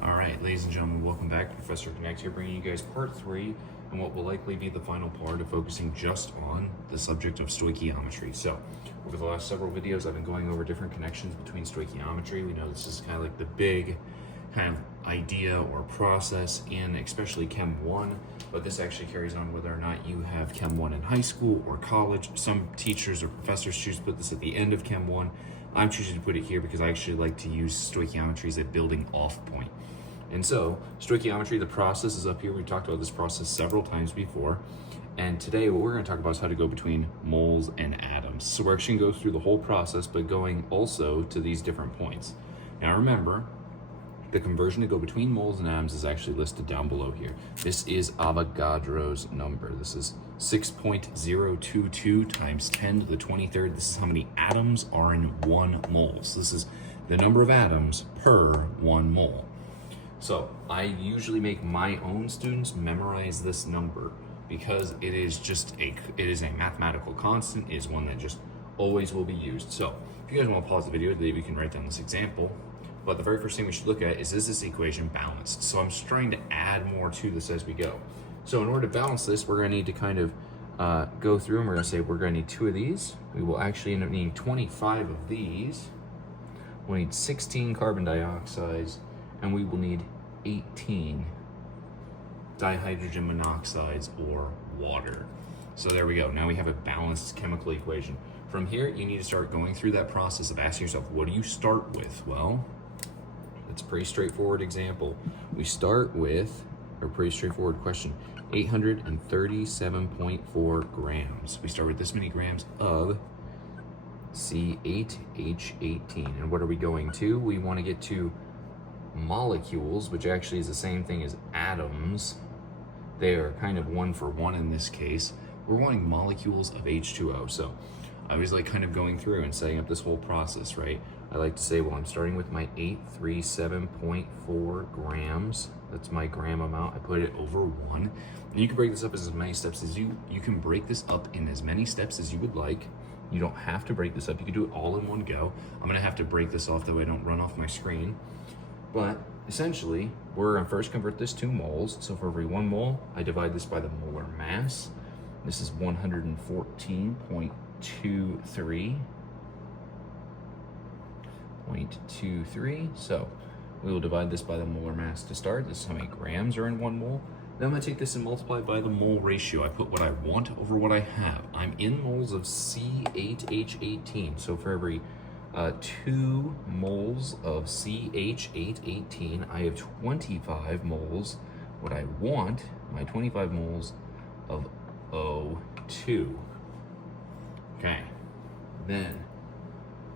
All right, ladies and gentlemen, welcome back. Professor Connect here, bringing you guys part 3 and what will likely be the final part of focusing just on the subject of stoichiometry. So, over the last several videos, I've been going over different connections between stoichiometry. We know this is kind of like the big kind of idea or process in especially Chem 1, but this actually carries on whether or not you have Chem 1 in high school or college. Some teachers or professors choose to put this at the end of Chem 1. I'm choosing to put it here because I actually like to use stoichiometry as a building off point. And so, stoichiometry, the process is up here. We've talked about this process several times before. And today, what we're going to talk about is how to go between moles and atoms. So we're actually going to go through the whole process, but going also to these different points. Now remember, the conversion to go between moles and atoms is actually listed down below here. This is Avogadro's number. This is 6.022 times 10 to the 23rd. This is how many atoms are in 1 mole. So this is the number of atoms per 1 mole. So I usually make my own students memorize this number because it is a mathematical constant. It is one that just always will be used. So if you guys want to pause the video, we can write down this example. But the very first thing we should look at is this equation balanced? So I'm just trying to add more to this as we go. So in order to balance this, we're going to need to kind of go through and we're going to say we're going to need 2 of these. We will actually end up needing 25 of these. We'll need 16 carbon dioxides, and we will need 18 dihydrogen monoxides or water. So there we go. Now we have a balanced chemical equation. From here, you need to start going through that process of asking yourself, what do you start with? Well, it's a pretty straightforward example. We start with a pretty straightforward question, 837.4 grams. We start with this many grams of C8H18. And what are we going to? We want to get to molecules, which actually is the same thing as atoms. They are kind of 1 for 1 in this case. We're wanting molecules of H2O. So I always like kind of going through and setting up this whole process, right? I like to say, well, I'm starting with my 837.4 grams. That's my gram amount. I put it over 1. And you can break this up as many steps as you can break this up in as many steps as you would like. You don't have to break this up. You can do it all in one go. I'm gonna have to break this off that way I don't run off my screen. But essentially, we're gonna first convert this to moles. So for every 1 mole, I divide this by the molar mass. This is 114.23. So we will divide this by the molar mass to start. This is how many grams are in 1 mole. Then I'm gonna take this and multiply by the mole ratio. I put what I want over what I have. I'm in moles of C8H18. So for every 2 moles of CH818, I have 25 moles. What I want, my 25 moles of O2. Okay, then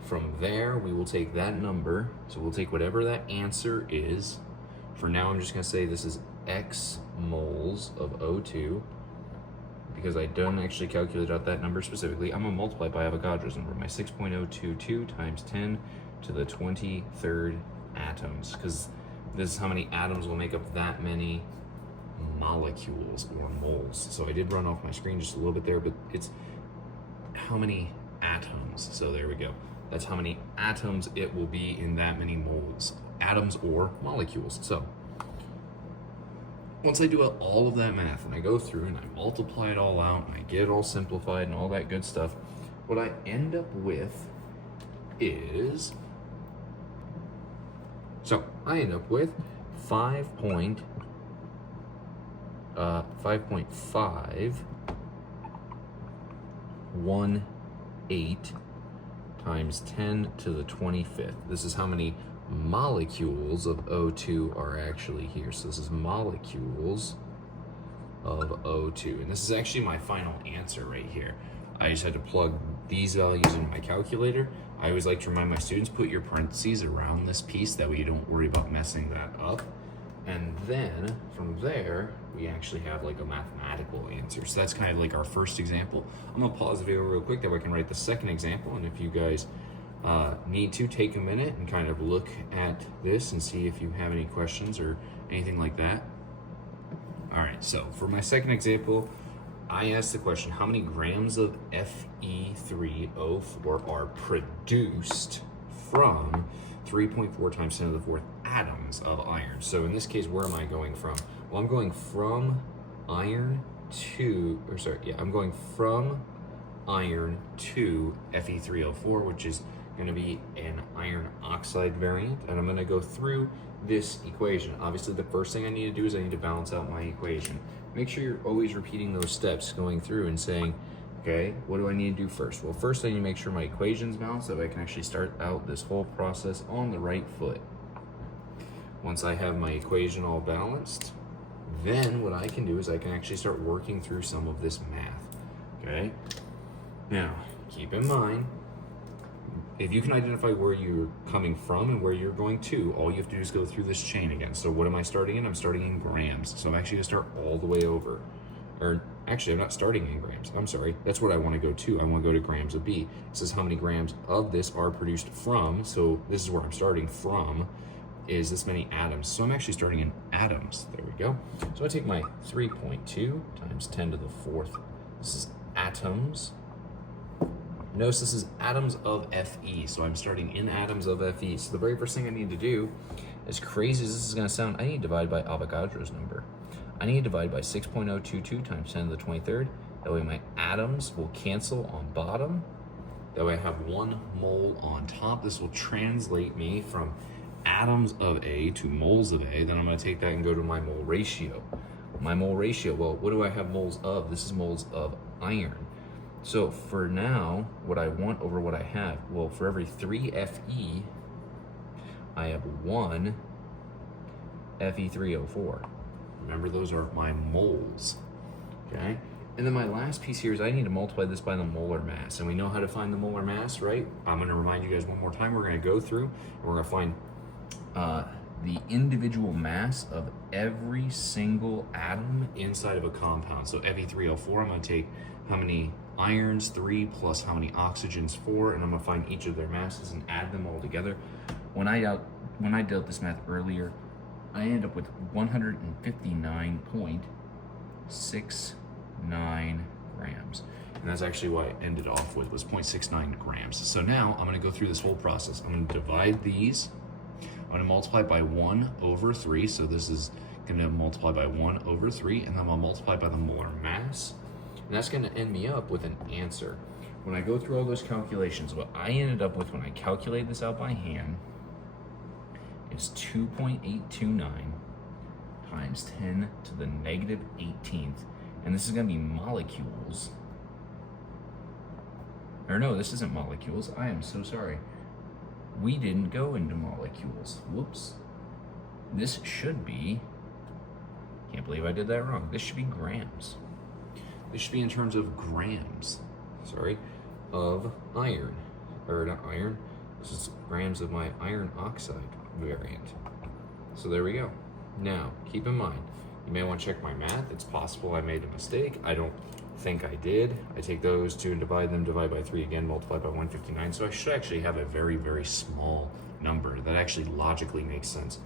from there, we will take that number. So we'll take whatever that answer is. For now, I'm just gonna say this is X moles of O2. Because I don't actually calculate out that number specifically, I'm gonna multiply by Avogadro's number, my 6.022 times 10 to the 23rd atoms, because this is how many atoms will make up that many molecules or moles. So I did run off my screen just a little bit there, but it's how many atoms. So there we go. That's how many atoms it will be in that many moles, atoms or molecules. So once I do all of that math and I go through and I multiply it all out and I get it all simplified and all that good stuff, what I end up with is, so I end up with 5.5 18 times 10 to the 25th. This is how many molecules of O2 are actually here. So this is molecules of O2. And this is actually my final answer right here. I just had to plug these values into my calculator. I always like to remind my students, put your parentheses around this piece, that way you don't worry about messing that up. And then from there, we actually have like a mathematical answer. So that's kind of like our first example. I'm gonna pause the video real quick, that way I can write the second example. And if you guys need to take a minute and kind of look at this and see if you have any questions or anything like that. All right, so for my second example, I asked the question, how many grams of Fe3O4 are produced from 3.4 times 10 to the fourth atoms of iron. So in this case, where am I going from? Well, I'm going from iron to, I'm going from iron to Fe3O4, which is going to be an iron oxide variant, and I'm going to go through this equation. Obviously, the first thing I need to do is I need to balance out my equation. Make sure you're always repeating those steps, going through and saying, okay, what do I need to do first? Well, first I need to make sure my equation's balanced so that I can actually start out this whole process on the right foot. Once I have my equation all balanced, then what I can do is I can actually start working through some of this math, okay? Now, keep in mind, if you can identify where you're coming from and where you're going to, all you have to do is go through this chain again. So what am I starting in? I'm starting in grams. So I'm actually gonna start all the way over. Or actually, I'm not starting in grams. I'm sorry. That's what I want to go to. I want to go to grams of B. It says how many grams of this are produced from. So this is where I'm starting from, is this many atoms. So I'm actually starting in atoms. There we go. So I take my 3.2 times 10 to the fourth. This is atoms. Notice this is atoms of Fe. So I'm starting in atoms of Fe. So the very first thing I need to do, as crazy as this is going to sound, I need to divide by Avogadro's number. I need to divide by 6.022 times 10 to the 23rd. That way my atoms will cancel on bottom. That way I have 1 mole on top. This will translate me from atoms of A to moles of A. Then I'm going to take that and go to my mole ratio. My mole ratio, well, what do I have moles of? This is moles of iron. So for now, what I want over what I have, well, for every 3 Fe, I have 1 Fe3O4. Remember, those are my moles, okay? And then my last piece here is I need to multiply this by the molar mass. And we know how to find the molar mass, right? I'm gonna remind you guys one more time. We're gonna go through and we're gonna find the individual mass of every single atom inside of a compound. So Fe3O4, I'm gonna take how many irons, 3, plus how many oxygens, 4, and I'm gonna find each of their masses and add them all together. When I dealt this math earlier, I ended up with 159.69 grams. And that's actually what I ended off with, was 0.69 grams. So now I'm gonna go through this whole process. I'm gonna divide these. I'm gonna multiply by 1 over 3. So this is gonna multiply by 1 over 3, and then I'm gonna multiply by the molar mass. And that's gonna end me up with an answer. When I go through all those calculations, what I ended up with when I calculate this out by hand is 2.829 times 10 to the negative 18th. And this is gonna be molecules. Or no, this isn't molecules. I am so sorry. We didn't go into molecules. Whoops. This should be, can't believe I did that wrong. This should be grams. This should be in terms of grams, of iron. Or not iron, this is grams of my iron oxide variant. So there we go. Now, keep in mind, you may want to check my math. It's possible I made a mistake. I don't think I did. I take those two and divide by 3 again, multiply by 159. So I should actually have a very, very small number that actually logically makes sense.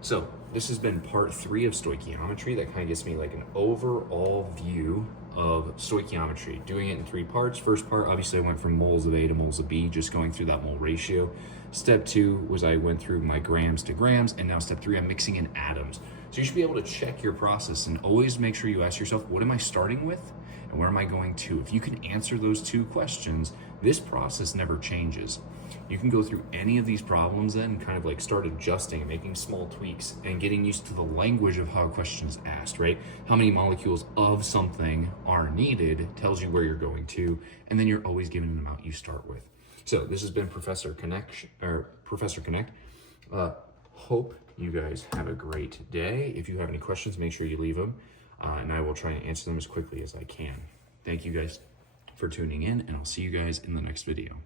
So this has been part 3 of stoichiometry. That kind of gives me like an overall view of stoichiometry, doing it in 3 parts. First part, obviously I went from moles of A to moles of B, just going through that mole ratio. Step 2 was I went through my grams to grams, and now step 3, I'm mixing in atoms. So you should be able to check your process and always make sure you ask yourself, what am I starting with and where am I going to? If you can answer those 2 questions, this process never changes. You can go through any of these problems then and kind of like start adjusting and making small tweaks and getting used to the language of how a question is asked, right? How many molecules of something are needed tells you where you're going to, and then you're always given an amount you start with. So this has been Professor Connect. Hope you guys have a great day. If you have any questions, make sure you leave them, and I will try and answer them as quickly as I can. Thank you guys for tuning in, and I'll see you guys in the next video.